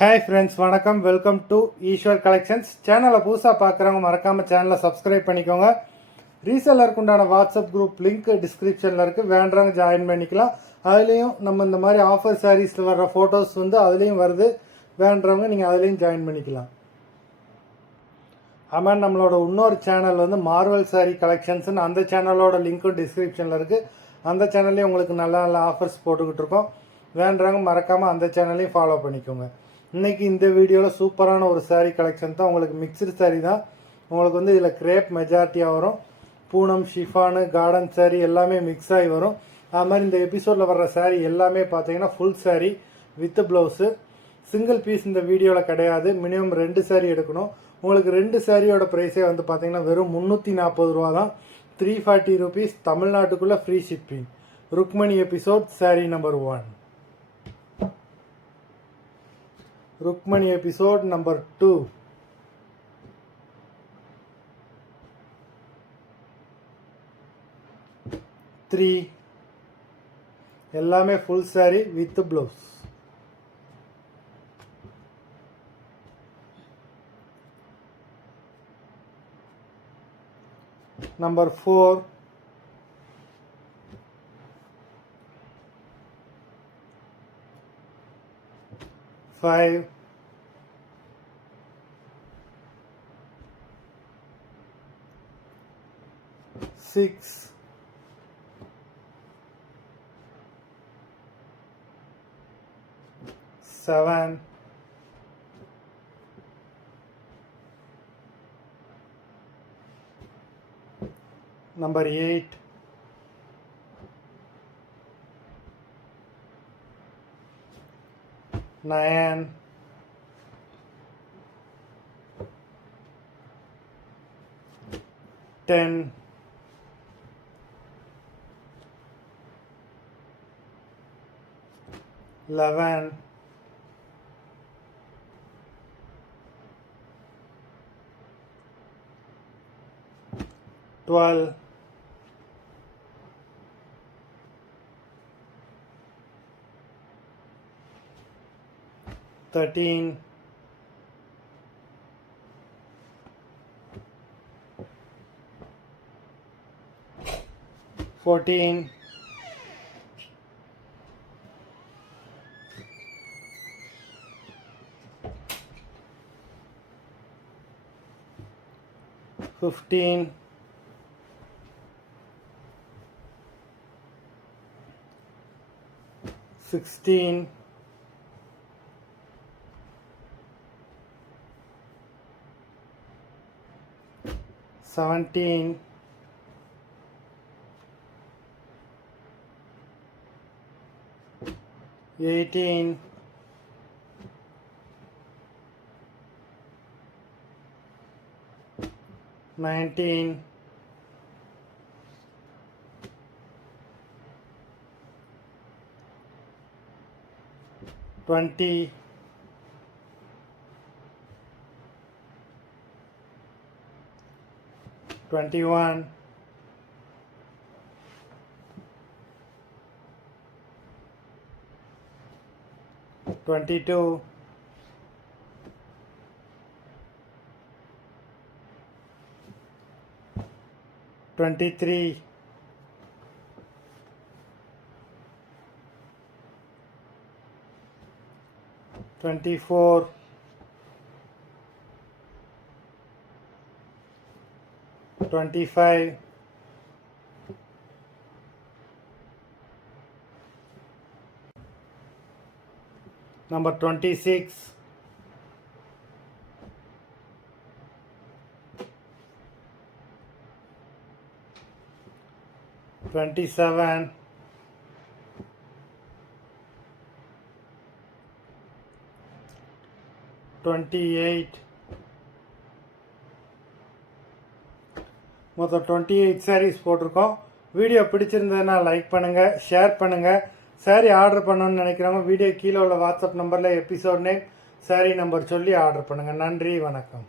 Hi friends, வணக்கம். Welcome to Eswar collections. சேனலை புதுசாக பார்க்குறவங்க மறக்காமல் சேனலை சப்ஸ்கிரைப் பண்ணிக்கோங்க. ரீசெல்லருக்கு உண்டான வாட்ஸ்அப் குரூப் லிங்க் டிஸ்கிரிப்ஷனில் இருக்குது, வேண்டவங்க ஜாயின் பண்ணிக்கலாம். அதுலேயும் நம்ம இந்த மாதிரி ஆஃபர் சாரீஸில் வர்ற ஃபோட்டோஸ் அதுலேயும் வருது, வேண்டவங்க நீங்கள் அதுலேயும் ஜாயின் பண்ணிக்கலாம். ஆமாம், நம்மளோட இன்னொரு சேனல் மார்வல் சாரீ கலெக்ஷன்ஸ்னு, அந்த சேனலோட லிங்க்கும் டிஸ்கிரிப்ஷனில் இருக்குது. அந்த சேனல்லையும் உங்களுக்கு நல்ல நல்ல ஆஃபர்ஸ் போட்டுக்கிட்டு இருக்கோம். வேண்டவங்க மறக்காமல் அந்த சேனலையும் ஃபாலோ பண்ணிக்கோங்க. இன்றைக்கி இந்த வீடியோவில் சூப்பரான ஒரு சாரீ கலெக்ஷன் தான். உங்களுக்கு மிக்சடு சாரீ தான். உங்களுக்கு இதில் கிரேப் மெஜாரிட்டியாக வரும். பூனம், ஷிஃபானு, கார்டன் சாரீ எல்லாமே மிக்ஸ் ஆகி வரும். அது மாதிரி இந்த எபிசோடில் வர்ற சாரீ எல்லாமே பார்த்தீங்கன்னா full sari with blouse. Single piece இந்த வீடியோவில் கிடையாது. மினிமம் 2 சாரீ எடுக்கணும். உங்களுக்கு 2 சாரியோட ப்ரைஸே பார்த்தீங்கன்னா வெறும் 340 ரூபா தான். 340 rupees தமிழ்நாட்டுக்குள்ளே free shipping. Rukmani episode sari number 1. Rukmani episode number 2. எல்லாமே full saree with blouse. Number 4. 5. 6. 7. 8. 9. 10. 11. 12. 13. 14. 15. 16. 17. 18. 19. 20. 21. 22. 23. 24. 25. Number 26. 27. 28. மொத்தம் 28 சாரீஸ் போட்டிருக்கோம். வீடியோ பிடிச்சிருந்ததுன்னா லைக் பண்ணுங்கள், ஷேர் பண்ணுங்கள். சாரீ ஆர்டர் பண்ணணும்னு நினைக்கிறவங்க வீடியோ கீழே உள்ள வாட்ஸ்அப் நம்பரில் எபிசோட் நேம், சாரீ நம்பர் சொல்லி ஆர்டர் பண்ணுங்கள். நன்றி, வணக்கம்.